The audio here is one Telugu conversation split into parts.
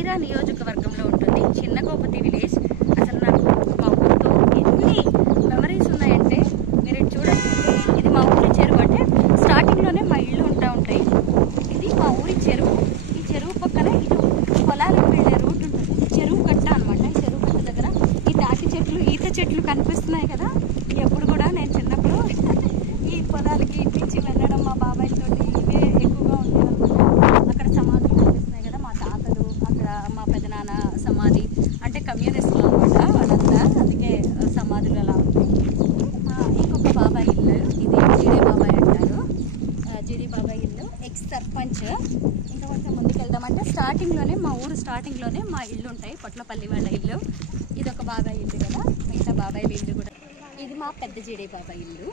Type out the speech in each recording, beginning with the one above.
వైరా నియోజకవర్గంలో ఉంటుంది, చిన్న గోపతి విలేజ్. అసలు నాకు మా ఊరితో ఎన్ని మెమరీస్ ఉన్నాయంటే మీరు చూడండి. ఇది మా ఊరి చెరువు, అంటే స్టార్టింగ్లోనే మా ఇళ్ళు ఉంటాయి. ఇది మా ఊరి చెరువు. ఈ చెరువు పక్కన ఇటు పొలాలకు వెళ్ళే రూట్ ఉంటుంది. చెరువు కట్ట అనమాట. ఈ చెరువు కట్ట దగ్గర ఈ తాటి చెట్లు, ఈత చెట్లు కనిపిస్తున్నాయి కదా. ఎప్పుడు కూడా నేను చిన్నప్పుడు ఈ పొలాలకి ఇప్పించి వెళ్ళడం మా బాబాయ్ తోటి ఇవే ఎక్కువగా ఉండేదన్నమాట. అక్కడ సమాధులు కనిపిస్తున్నాయి కదా, మా తాతలు, అక్కడ మా పెదనాన్న సమాధి, అంటే కమ్యూనిస్టులు అనమాట వాళ్ళంతా, అందుకే సమాధులు అలా ఉంటాయి. ఇంకొక బాబాయ్ ఇల్లు, ఇది జీడే బాబాయ్ అంటారు. జీడి బాబాయ్ ఇల్లు, ఎక్స్ సర్పంచ్. ఇంకా కొంచెం ముందుకు వెళ్దామంటే స్టార్టింగ్లోనే మా ఊరు స్టార్టింగ్లోనే మా ఇల్లు ఉంటాయి, పొట్లపల్లి వాళ్ళ ఇల్లు. ఇది ఒక బాబాయ్ ఇల్లు కదా, మిగతా బాబాయ్ ఇల్లు కూడా. ఇది మా పెద్ద జీడే బాబాయ్ ఇల్లు.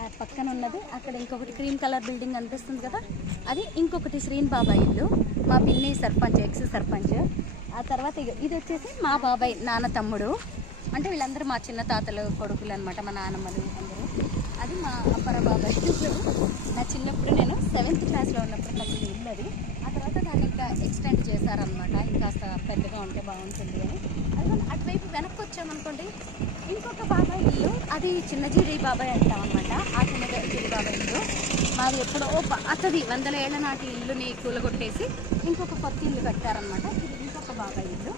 ఆ పక్కన ఉన్నది అక్కడ ఇంకొకటి క్రీమ్ కలర్ బిల్డింగ్ అనిపిస్తుంది కదా, అది ఇంకొకటి శ్రీన్ బాబాయ్ ఇల్లు. మా పిన్ని సర్పంచ్, ఎక్స్ సర్పంచ్. ఆ తర్వాత ఇది వచ్చేసి మా బాబాయ్ నాన్న తమ్ముడు, అంటే వీళ్ళందరూ మా చిన్న తాతలు కొడుకులు అనమాట, మా నాన్నమ్మలు అందరూ. అది మా అప్పర బాబాయ్. నా చిన్నప్పుడు నేను 7th క్లాస్లో ఉన్నప్పుడు కట్టిన ఇల్లు అది. ఆ తర్వాత దాన్ని ఇంకా ఎక్స్టెండ్ చేశారనమాట, ఇంకాస్త పెద్దగా ఉంటే బాగుంటుంది అని. అది అటువైపు వెనక్కి వచ్చామనుకోండి, ఇంకొక బాబాయ్ ఇల్లు, అది చిన్న జీడి బాబాయ్ అంటాం అనమాట. ఆ చిన్న జీడి బాబాయ్ ఇల్లు మాది ఎప్పుడో పాతది, 100 ఏళ్ల నాటి ఇల్లుని కూలగొట్టేసి ఇంకొక కొత్త ఇల్లు కట్టారనమాట. ఇది ఇంకొక బాబాయ్ ఇల్లు.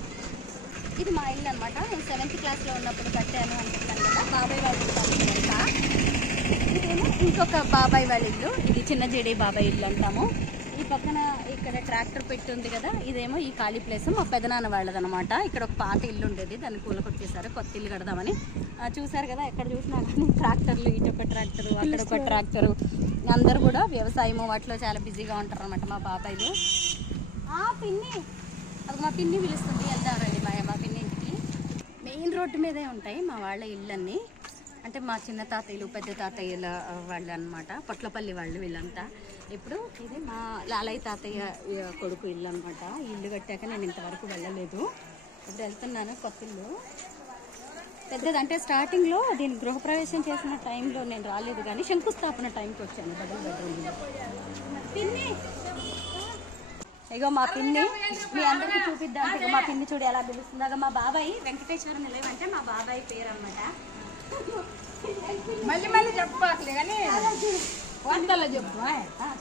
ఇది మా ఇల్లు అనమాట. నేను 7th క్లాస్లో ఉన్నప్పుడు కట్టాను అనుకుంటాను కదా, బాబాయ్ వాళ్ళ ఇల్లు. ఇదేమో ఇంకొక బాబాయ్ వాళ్ళ ఇల్లు, ఇది చిన్న జీడి బాబాయ్ ఇల్లు అంటాము. ఈ పక్కన ఇక్కడ ట్రాక్టర్ పెట్టి ఉంది కదా, ఇదేమో ఈ ఖాళీ ప్లేస్ మా పెదనాన్న వాళ్ళదనమాట. ఇక్కడ ఒక పాత ఇల్లు ఉండేది, దాన్ని కూలగొట్టేశారు, కొత్త ఇల్లు కడదామని. చూసారు కదా, ఎక్కడ చూసినా కానీ ట్రాక్టర్లు, ఇటు ఒక ట్రాక్టరు, అక్కడ ఒక ట్రాక్టరు. అందరూ కూడా వ్యవసాయము వాటిలో చాలా బిజీగా ఉంటారు అనమాట మా బాబాయ్లు. పిన్ని, అది మా పిన్ని పిలుస్తుంది, వెళ్తారండి మా పిన్ని ఇంటికి. మెయిన్ రోడ్డు మీదే ఉంటాయి మా వాళ్ళ ఇళ్ళన్నీ, అంటే మా చిన్న తాతయ్యలు, పెద్ద తాతయ్యల వాళ్ళు అనమాట, పొట్లపల్లి వాళ్ళు వీళ్ళంతా. ఇప్పుడు ఇది మా లాలయ్య తాతయ్య కొడుకు ఇల్లు అనమాట. ఈ ఇల్లు కట్టాక నేను ఇంతవరకు వెళ్ళలేదు, ఇప్పుడు వెళ్తున్నాను. కొత్త ఇల్లు పెద్దది, అంటే స్టార్టింగ్లో దీని గృహప్రవేశం చేసిన టైంలో నేను రాలేదు, కానీ శంకుస్థాపన టైంకి వచ్చాను. డబుల్ బెడ్రూమ్ పిన్ని. ఇగో మా పిన్ని మీ అందరికీ చూపిద్దాం. ఇక మా పిన్ని చూడు ఎలా పిలుస్తుందాక. మా బాబాయ్ వెంకటేశ్వర నిలయం అంటే మా బాబాయ్ పేరు అనమాట. మళ్ళీ చెప్పలే కానీ వందలో చెప్పు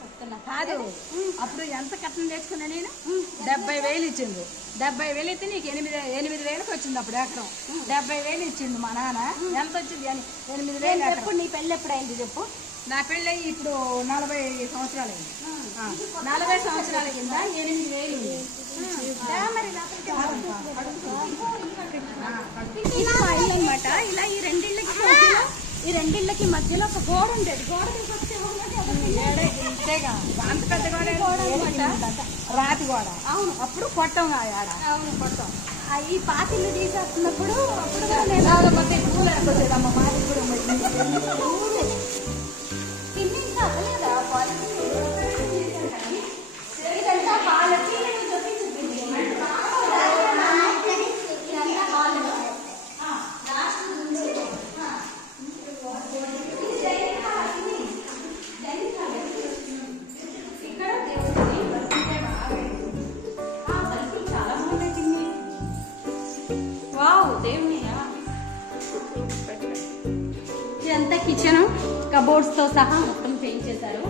చెప్తున్నా కాదు. అప్పుడు ఎంత కట్నం తెచ్చుకున్నా నేను? 70,000 ఇచ్చిండు. 70,000 అయితే నీకు 8,000కి వచ్చింది అప్పుడు ఎకరం. 70,000 ఇచ్చిండు మా నాన్న. ఎంత వచ్చింది అని 8,000. ఎప్పుడు నీ పెళ్ళి ఎప్పుడైంది చెప్పు? నా పెళ్ళి ఇప్పుడు 40 సంవత్సరాలు అయింది. 40 సంవత్సరాల కింద 8,000 ఉంది. ఇది మా ఇల్లు అనమాట. ఇలా ఈ రెండిళ్ళకి మధ్యలో ఒక గోడ ఉండేది. గోడ అంత పెద్ద గోడ అనమాట, రాతి గోడ. అవును, అప్పుడు కొట్టం ఆడ. అవును కొట్టం. ఈ పాతిల్లు తీసేస్తున్నప్పుడు అప్పుడు వచ్చేదమ్మ మాది కూడా ఇదంతా పాలకి ఇదంతా కిచెన్, కబోర్డ్స్ తో సహా మొత్తం పెయింట్ చేశారు.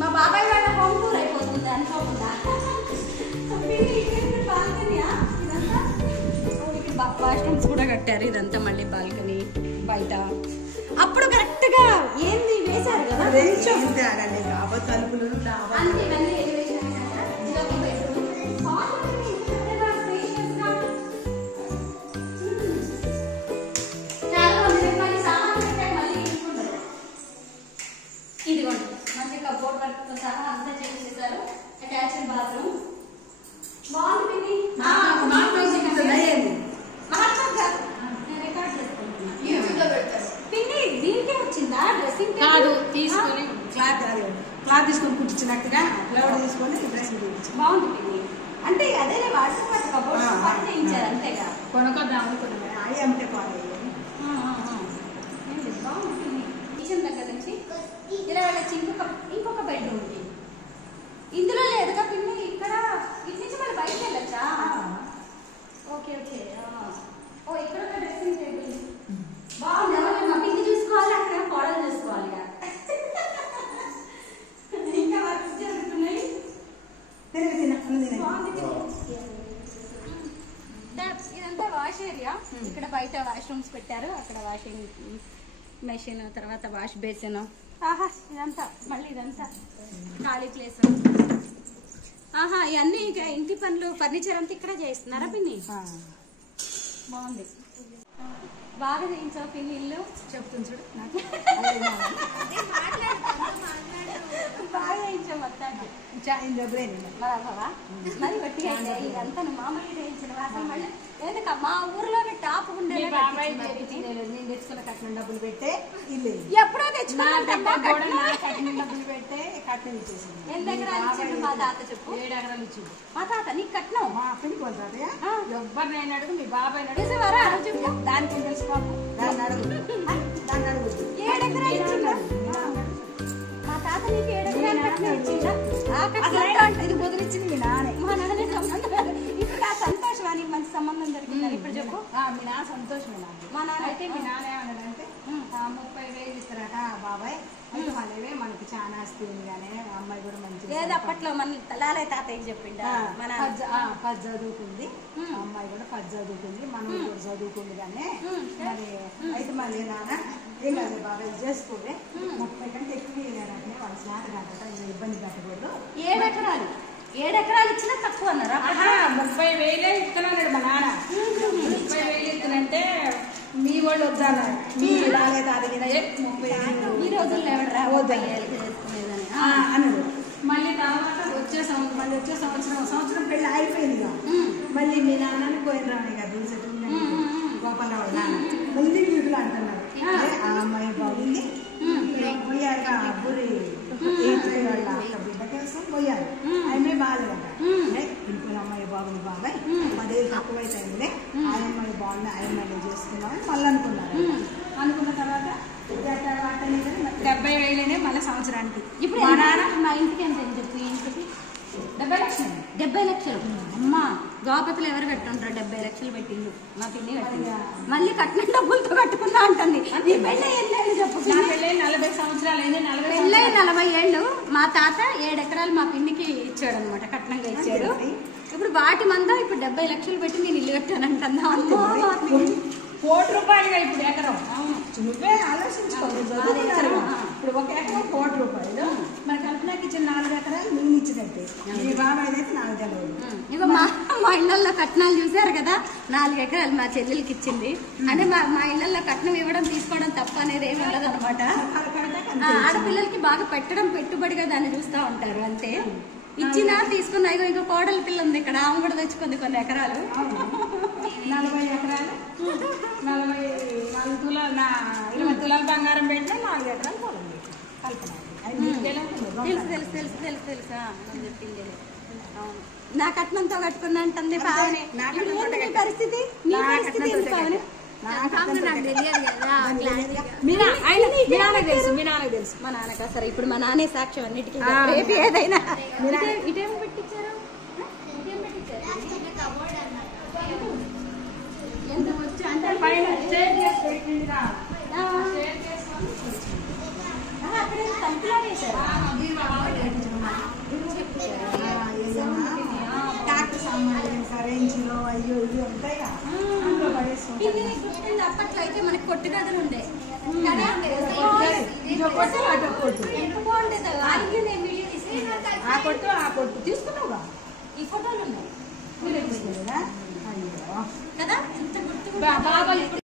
మా బాబాయ్ వాళ్ళ హోమ్ టూర్ అయిపోతుంది అనుకోకుండా. వాష్రూమ్స్ కూడా కట్టారు. ఇదంతా మళ్ళీ బాల్కనీ బయట. అప్పుడు కరెక్ట్ గా ఏంది వేశారు కదా, అంతే ఇవన్నీ ఇదిగోండి మంచి కబోర్డ్ వర్క్ తో సహా అంతా చేసేసారు. అటాచ్డ్ బాత్రూమ్ బాగుంది. పిన్ని దీనికే వచ్చిందా డ్రెస్సింగ్? కాదు, తీసుకొని క్లాత్ తీసుకొని కుట్టించినట్టుగా ఫ్లవర్ తీసుకొని డ్రెస్సింగ్ బాగుంది పిన్ని. అంటే అదే వాట్సాప్ కబోర్డ్ పాటు చేయించారు అంతేగా. కొనుక్కొద్దాం అనుకున్నాను, అవి అమ్మితే బాగుంది. కిచెన్ దగ్గర నుంచి ఇలా వెళ్ళొచ్చి ఇంకొక బెడ్రూమ్ ఉంది. ఇందులో లేదుగా పిన్ని, ఇక్కడ బయట వాష్రూమ్స్ పెట్టారు, అక్కడ వాషింగ్ మెషిన్, తర్వాత వాష్ బేసిన్. ఆహా ఇదంతా మళ్ళీ ఇదంతా ఖాళీ ప్లేస్. ఆహా ఇవన్నీ ఇంకా ఇంటి పనులు ఫర్నిచర్ అంతా ఇక్కడ చేస్తున్నారా పిన్ని? బాగుంది, బాగా చేయించావు పిన్ని ఇల్లు. చెప్తుంది చూడు నాకు బాగా చేయించావు మొత్తాన్ని. మరి గట్టిగా ఇదంతా మామూలుగా చేయించిన అసలు మళ్ళీ ఎందుక మా ఊర్లోనే టాప్ ఉండే నేను తెచ్చుకున్న కట్నం డబ్బులు పెట్టే ఇల్లు ఎప్పుడో తెచ్చుకున్నాను డబ్బులు పెట్టే కట్నం ఇచ్చేసింది. ఎన్ని ఎకరాలు ఇచ్చిండు మా తాత చెప్పు? 7 ఎకరాలు ఇచ్చిండు మా తాత. నీకు కట్నం మా అక్కడికి పోతాది. ఎవరినైనా అడుగు, మీ బాబాయ్ చూసేవారా? చెప్పు, దానికి తెలుసు బాబు, దాన్ని అడుగు, దాన్ని అడుగు. 7 ఎకరాలు ఇచ్చిందా మా తాత? నీకు 7 ఎకరాలు కట్నం ఇచ్చిందా? ఇది కుదిరిచ్చింది మీ నాన్న. మా నాన్న సంబంధం ఇప్పుడు ఆ సంతోషం అని మంచి సంబంధం దొరికింది ఇప్పుడు చెప్పు. మీ నాన్న సంతోషమే నాకు. మా నాన్న అయితే మీ నాన్న ఏమన్నాడంటే 30,000 ఇస్తారట బాబాయ్, అయితే వాళ్ళే మనకి చాలా ఆస్తి ఉంది కానీ అమ్మాయి కూడా మంచి ఏదో అప్పట్లో మన లాలయ్య తాతయ్యకి చెప్పిండా మన 10 చదువుకుంది, అమ్మాయి కూడా 10 చదువుకుంది, మనం కూడా చదువుకుంది కానీ మరి అయితే మళ్ళీ నాన్న ఏం కాదు బాబాయ్ చేసుకోవే, 30 కంటే ఎక్కువ వేయాలంటే వాళ్ళ శాత కాదట, ఇబ్బంది పెట్టకూడదు. 7 ఎకరాలు 7 ఎకరాలు ఇచ్చినా తక్కువ అన్నారా? 30,000 ఇస్తున్నాడు మా నాన్న. 30,000 ఇస్తున్నంటే మీ వాళ్ళు వద్దన్నారు, మీ లాగైతే అడిగిన 30,000 ఈ రోజుల్లో ఎవడరా అన్నాడు. మళ్ళీ తర్వాత వచ్చే సంవత్సరం పెళ్లి అయిపోయింది. మళ్ళీ మీ నాన్నని పోయిన రాని కదా గోపాలరావు నాన్న మళ్ళీ వీళ్ళు అంటున్నారు ఆ అమ్మాయి బాగుంది పోయాక బురి వాళ్ళ అక్క బిడ్డ కోసం పోయారు, ఆమె బాగాలేదట. ఇంకో అమ్మాయి బాగుంది బాబాయ్, 10,000 తక్కువైతే అయింది, ఆ అమ్మాయి బాగుంది, ఆ అమ్మాయిని చేసుకున్నామని మళ్ళీ అనుకున్నారు. అనుకున్న తర్వాత 70,000 మళ్ళీ సంవత్సరానికి. ఇప్పుడు మా నాన్న మా ఇంటికి ఎంత చెప్పి ఇంటికి 70 లక్షలు. 70 లక్షలు అమ్మా గోపతులు ఎవరు కట్టుంటారు? 70 లక్షలు పెట్టిండు మా పిన్ని కట్టింది. మళ్ళీ కట్టిన డబ్బులతో కట్టుకున్నా అంటుంది. నీ పెళ్ళి ఎన్నేళ్ళు చెప్పు? 40 సంవత్సరాలు అయింది. పెళ్ళై 40 ఏళ్ళు. మా తాత 7 ఎకరాలు మా పిన్నికి ఇచ్చాడు అనమాట, కట్నంగా ఇచ్చాడు. ఇప్పుడు వాటి మందా ఇప్పుడు 70 లక్షలు పెట్టి నేను ఇల్లు కట్టానంటున్నా. ₹1 కోటి ఇప్పుడు ఎకరం. నువ్వే ఆలోచించుకోవాలి. ఇప్పుడు 1 ఎకరం ₹1 కోటి. మరి కల్పనకి ఇచ్చిన 4 ఎకరాలు నువ్వు ఇచ్చినట్టే, మీ బాబాయ్ అయితే నాకు తెలియదు. ఇక మా ఇళ్లలో కట్నాలు చూసారు కదా, 4 ఎకరాలు మా చెల్లెలకి ఇచ్చింది. అంటే మా ఇళ్లలో కట్నం ఇవ్వడం తీసుకోవడం తప్ప అనేది ఏమి ఉండదు అనమాట. ఆడపిల్లలకి బాగా పెట్టడం పెట్టుబడిగా దాన్ని చూస్తూ ఉంటారు అంతే. ఇచ్చినా తీసుకున్నా. ఇగో ఇంకో కోడల పిల్ల ఉంది ఇక్కడ, ఆమె కూడా తెచ్చుకుంది కొన్ని ఎకరాలు. 40 ఎకరాలు 44 తులాలు 20 తులాల బంగారం పెట్టినా 4 ఎకరాలు పొలం పెట్టి కల్పన. తెలుసు తెలుసు తెలుసు తెలుసు తెలుసా చెప్పింది. అవును, నా కట్నంతో కట్టుకున్నా అంటుంది పావని. పరిస్థితి పావని తెలుసు మా నాన్నక. సరే ఇప్పుడు మా నాన్నే సాక్ష్యం అన్నిటికీ. రేపు ఏదైనా ఇటేం పెట్టించారు? ఎంత వచ్చి అంటే అక్కడ తలుపులా వేశారు. ట్రాక్టర్ సామాన్లు కరెంచులు అయ్యో ఇవి ఉంటాయి. అప్పట్లో అయితే మనకి కొట్టు గదులు ఉండే. ఆ కొట్టు తీసుకున్నావుగా, ఈ ఫోటోలు ఉన్నాయి అయ్యో కదా, ఎంత గుర్తు.